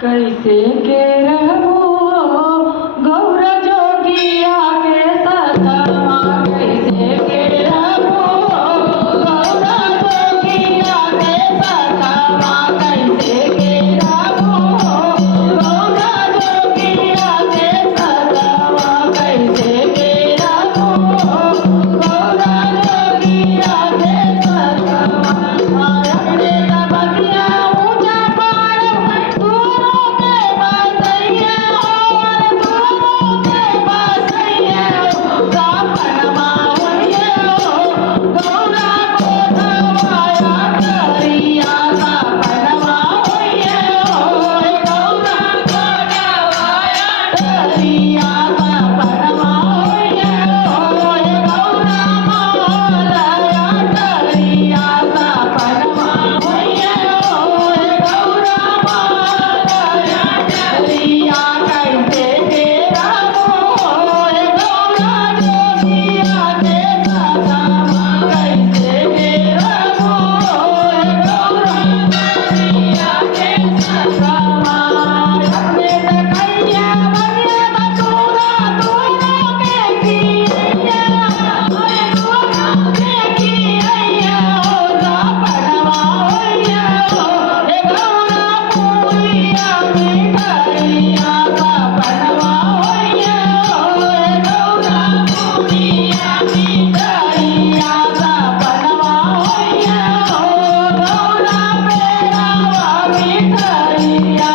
कैसे के रहबो गौर जोगिया के सतवा कैसे के रहबो गौर जोगिया के सतवा कैसे के रहबो गौर जोगिया के सतवा कैसे के रहबो गौर जोगिया के सतवा अपने तबकिया ऊंचा पाड़ दूरों के बसैया और दूरों के बसैया सापनमा होइए गौरा को धवाया करिया सापनमा होइए गौरा को धवाया करिया सापनमा होइए गौरा मालया करिया सापनमा होइए गौरा मालया करिया कैसे के रहबो गौरा जोगिया के सतवा कैसे के रहबो गौरा जोगिया के सतवा अपने तकैया बनिया बतूरा दूरों के किया दूरों के किया सापनमा होइए गौरा पूरिया मिठाइया सापनमा होइए गौरा पूरिया मिठाइया सापनमा होइए गौरा पेड़ावा मिठाइया